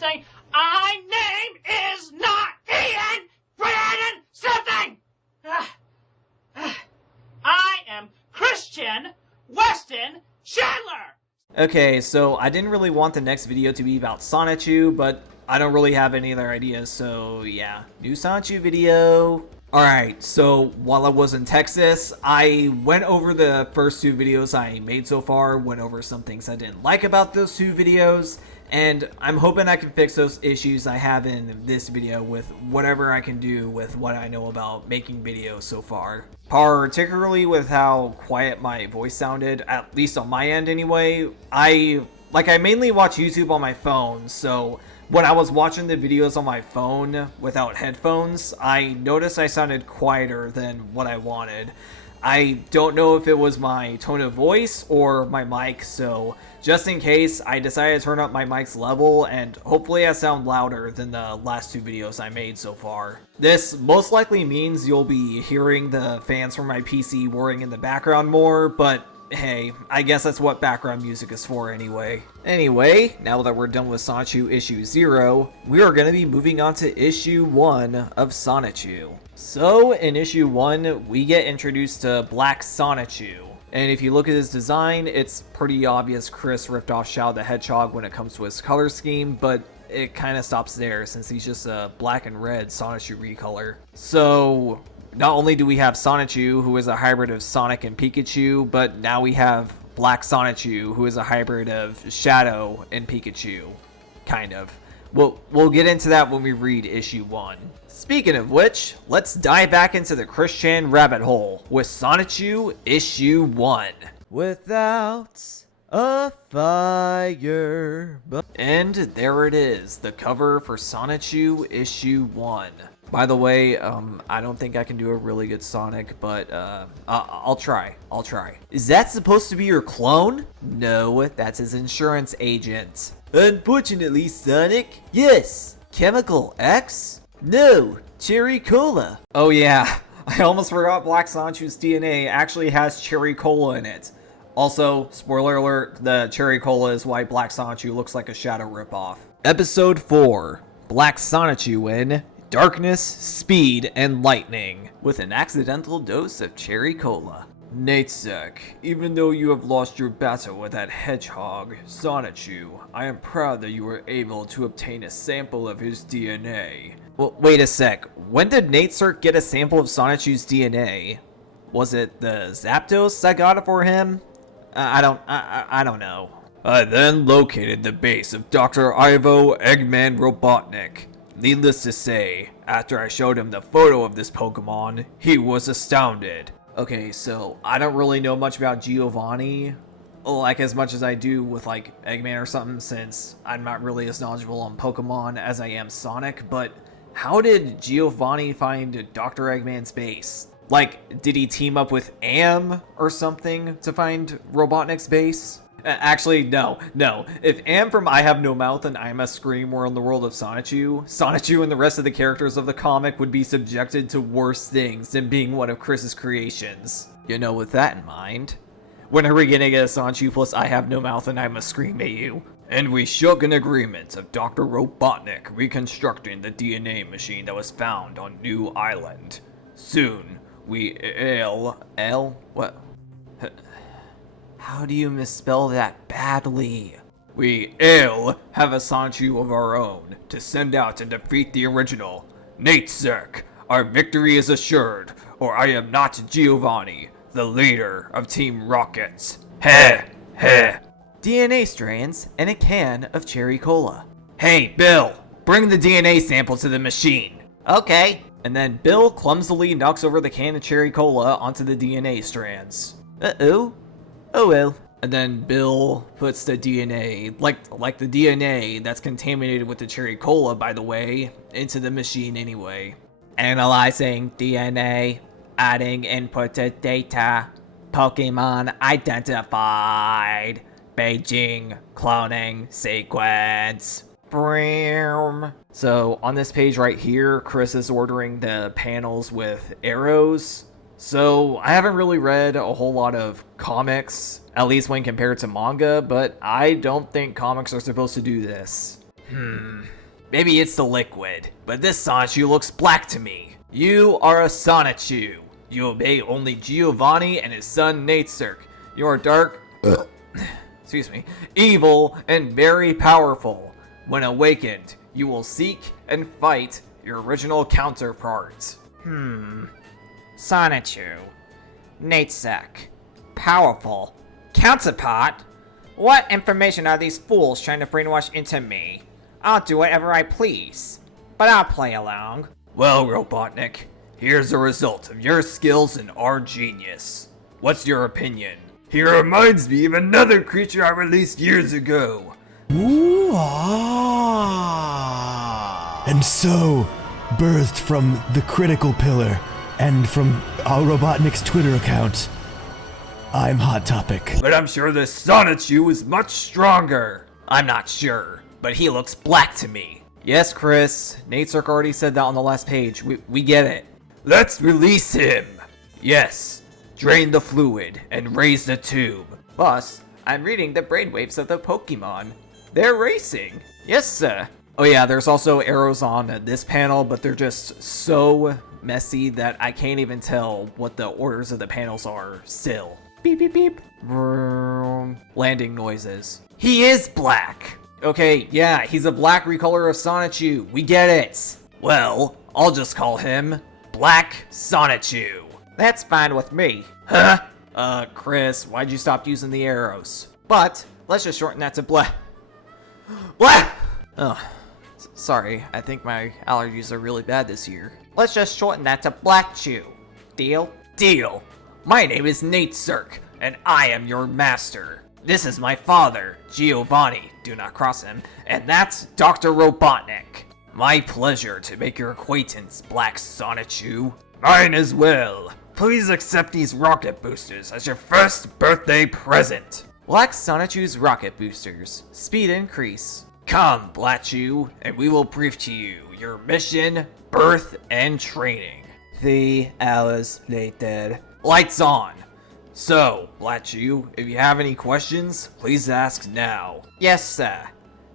something. My name is not Ian Brandon something. I am Christian Weston Chandler. Okay, so I didn't really want the next video to be about Sonichu, but I don't really have any other ideas, so yeah, new Sonichu video. Alright, so while I was in Texas, I went over the first two videos I made so far, went over some things I didn't like about those two videos, and I'm hoping I can fix those issues I have in this video with whatever I can do with what I know about making videos so far. Particularly with how quiet my voice sounded, at least on my end anyway. I mainly watch YouTube on my phone, so when I was watching the videos on my phone without headphones, I noticed I sounded quieter than what I wanted. I don't know if it was my tone of voice or my mic, so just in case, I decided to turn up my mic's level, and hopefully I sound louder than the last two videos I made so far. This most likely means you'll be hearing the fans from my PC whirring in the background more, but hey, I guess that's what background music is for anyway. Anyway, now that we're done with Sonichu issue 0, we are going to be moving on to issue 1 of Sonichu. So, in issue 1, we get introduced to Black Sonichu. And if you look at his design, it's pretty obvious Chris ripped off Shadow the Hedgehog when it comes to his color scheme, but it kind of stops there since he's just a black and red Sonichu recolor. So, not only do we have Sonichu, who is a hybrid of Sonic and Pikachu, but now we have Black Sonichu, who is a hybrid of Shadow and Pikachu. Kind of. We'll get into that when we read issue 1. Speaking of which, let's dive back into the Christian rabbit hole with Sonichu issue 1. Without a fire. And there it is, the cover for Sonichu issue 1. By the way, I don't think I can do a really good Sonic, but I'll try. Is that supposed to be your clone? No, that's his insurance agent. Unfortunately, Sonic, yes. Chemical X? No, Cherry Cola. Oh yeah, I almost forgot Black Sonichu's DNA actually has Cherry Cola in it. Also, spoiler alert, the Cherry Cola is why Black Sonichu looks like a Shadow ripoff. Episode 4, Black Sonichu in Darkness, Speed, and Lightning, with an accidental dose of Cherry Cola. Natesek, even though you have lost your battle with that hedgehog, Sonichu, I am proud that you were able to obtain a sample of his DNA. Well, wait a sec, when did Natesek get a sample of Sonichu's DNA? Was it the Zapdos that got it for him? I don't know. I then located the base of Dr. Ivo Eggman Robotnik. Needless to say, after I showed him the photo of this Pokemon, he was astounded. Okay, so I don't really know much about Giovanni, like as much as I do with like Eggman or something, since I'm not really as knowledgeable on Pokemon as I am Sonic, but how did Giovanni find Dr. Eggman's base? Like, did he team up with Am or something to find Robotnik's base? Actually, no. If Am from I Have No Mouth and I Must Scream were in the world of Sonichu and the rest of the characters of the comic would be subjected to worse things than being one of Chris's creations. You know, with that in mind, when are we gonna get a Sonichu plus I Have No Mouth and I Must Scream at you? And we shook an agreement of Dr. Robotnik reconstructing the DNA machine that was found on New Island. Soon, we what? How do you misspell that badly? We have a Sonichu of our own to send out and defeat the original. Natesek, our victory is assured, or I am not Giovanni, the leader of Team Rocket. Heh. DNA strands and a can of Cherry Cola. Hey, Bill, bring the DNA sample to the machine. Okay. And then Bill clumsily knocks over the can of Cherry Cola onto the DNA strands. Uh-oh. Oh well. And then Bill puts the DNA, like the DNA that's contaminated with the Cherry Cola, by the way, into the machine anyway. Analyzing DNA, adding input to data, Pokemon identified, Beijing cloning sequence. So on this page right here, Chris is ordering the panels with arrows. So I haven't really read a whole lot of comics, at least when compared to manga, but I don't think comics are supposed to do this. Maybe it's the liquid, but this Sonichu looks black to me. You are a Sonichu. You obey only Giovanni and his son Natesurk. You are dark, excuse me, evil, and very powerful. When awakened, you will seek and fight your original counterpart. Sonichu. Natesurk. Powerful. Counterpart? What information are these fools trying to brainwash into me? I'll do whatever I please, but I'll play along. Well, Robotnik, here's the result of your skills and our genius. What's your opinion? He reminds me of another creature I released years ago. Ooh, ah. And so, birthed from the critical pillar and from our Robotnik's Twitter account, I'm Hot Topic. But I'm sure this Sonichu is much stronger. I'm not sure, but he looks black to me. Yes, Chris. Natesurk already said that on the last page. We get it. Let's release him. Yes. Drain the fluid and raise the tube. Boss, I'm reading the brainwaves of the Pokemon. They're racing. Yes, sir. Oh yeah, there's also arrows on this panel, but they're just so messy that I can't even tell what the orders of the panels are still. Beep, beep, beep. Vroom. Landing noises. He is black. Okay, yeah, he's a black recolor of Sonichu. We get it. Well, I'll just call him Black Sonichu. That's fine with me. Huh? Chris, why'd you stop using the arrows? But, let's just shorten that to Black! Oh, sorry, I think my allergies are really bad this year. Let's just shorten that to Black Chew. Deal? Deal. My name is Natesurk, and I am your master. This is my father, Giovanni, do not cross him, and that's Dr. Robotnik. My pleasure to make your acquaintance, Black Sonichu. Mine as well. Please accept these rocket boosters as your first birthday present. Black Sonichu's rocket boosters. Speed increase. Come, Blatchu, and we will brief to you your mission, birth, and training. 3 hours later. Lights on. So, Blatchu, if you have any questions, please ask now. Yes, sir.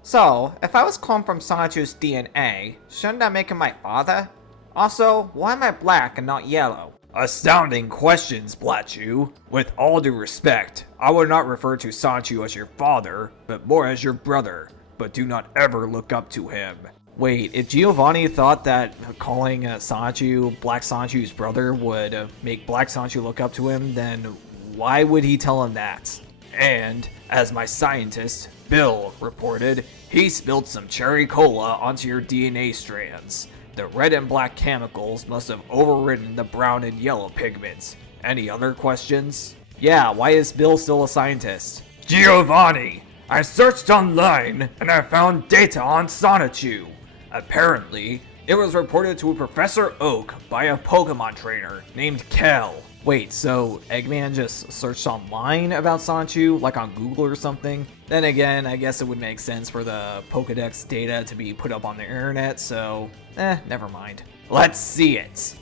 So, if I was cloned from Sonichu's DNA, shouldn't that make him my father? Also, why am I black and not yellow? Astounding questions, Blatchu. With all due respect, I would not refer to Sonichu as your father, but more as your brother. But do not ever look up to him. Wait, if Giovanni thought that calling Sonichu Black Sonichu's brother would make Black Sonichu look up to him, then why would he tell him that? And, as my scientist, Bill, reported, he spilled some cherry cola onto your DNA strands. The red and black chemicals must have overridden the brown and yellow pigments. Any other questions? Yeah, why is Bill still a scientist? Giovanni! I searched online and I found data on Sonichu. Apparently, it was reported to Professor Oak by a Pokemon trainer named Kel. Wait, so Eggman just searched online about Sonichu, like on Google or something? Then again, I guess it would make sense for the Pokedex data to be put up on the internet, so never mind. Let's see it.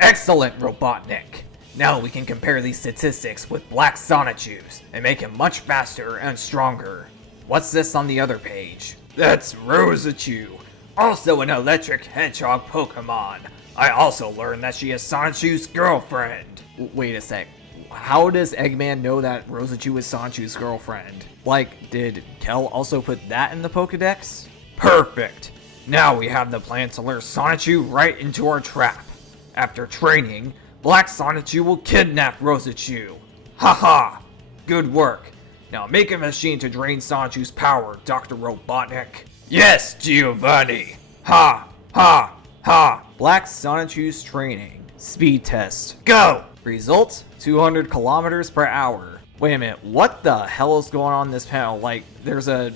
Excellent, Robotnik. Now we can compare these statistics with Black Sonichu's and make him much faster and stronger. What's this on the other page? That's Rosachu, also an electric hedgehog Pokemon. I also learned that she is Sonichu's girlfriend. Wait a sec. How does Eggman know that Rosachu is Sonichu's girlfriend? Like, did Kel also put that in the Pokedex? Perfect. Now we have the plan to lure Sonichu right into our trap. After training, Black Sonichu will kidnap Rosachu. Haha! Good work. Now make a machine to drain Sonichu's power, Dr. Robotnik. Yes, Giovanni! Ha! Ha! Ha! Black Sonichu's training. Speed test. Go! Result, 200 kilometers per hour. Wait a minute, what the hell is going on in this panel? Like, there's a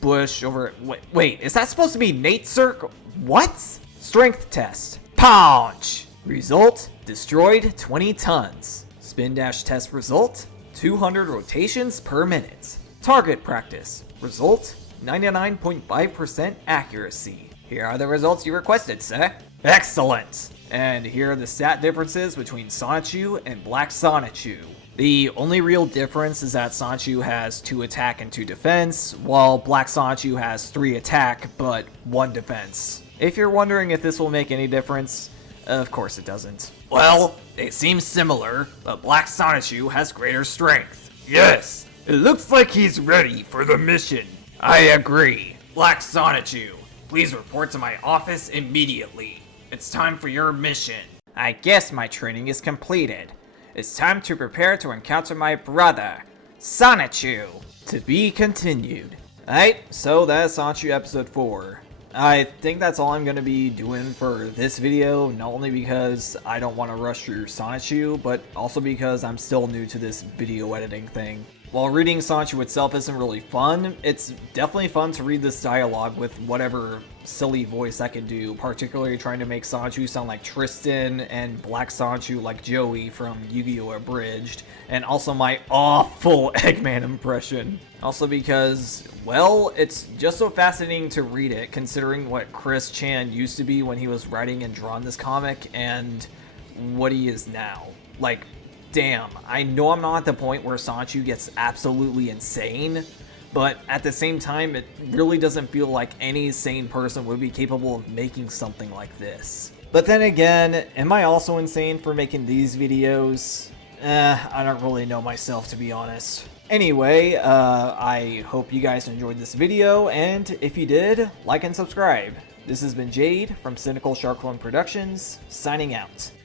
bush over... Wait, is that supposed to be Natesurk? What? Strength test. Punch! Result, destroyed 20 tons. Spin dash test result, 200 rotations per minute. Target practice. Result, 99.5% accuracy. Here are the results you requested, sir. Excellent! And here are the stat differences between Sonichu and Black Sonichu. The only real difference is that Sonichu has 2 attack and 2 defense, while Black Sonichu has 3 attack but 1 defense. If you're wondering if this will make any difference, of course it doesn't. Well, they seem similar, but Black Sonichu has greater strength. Yes, it looks like he's ready for the mission. I agree. Black Sonichu, please report to my office immediately. It's time for your mission. I guess my training is completed. It's time to prepare to encounter my brother, Sonichu. To be continued. Alright, so that's Sonichu episode 4. I think that's all I'm going to be doing for this video, not only because I don't want to rush through Sonichu, but also because I'm still new to this video editing thing. While reading Sonichu itself isn't really fun, it's definitely fun to read this dialogue with whatever silly voice I can do, particularly trying to make Sonichu sound like Tristan and Black Sonichu like Joey from Yu-Gi-Oh! Abridged, and also my awful Eggman impression. Also because, well, it's just so fascinating to read it, considering what Chris Chan used to be when he was writing and drawing this comic, and what he is now. Like, damn, I know I'm not at the point where Sonichu gets absolutely insane, but at the same time, it really doesn't feel like any sane person would be capable of making something like this. But then again, am I also insane for making these videos? I don't really know myself, to be honest. Anyway, I hope you guys enjoyed this video, and if you did, like and subscribe. This has been Jade from Cynical Shark Clone Productions, signing out.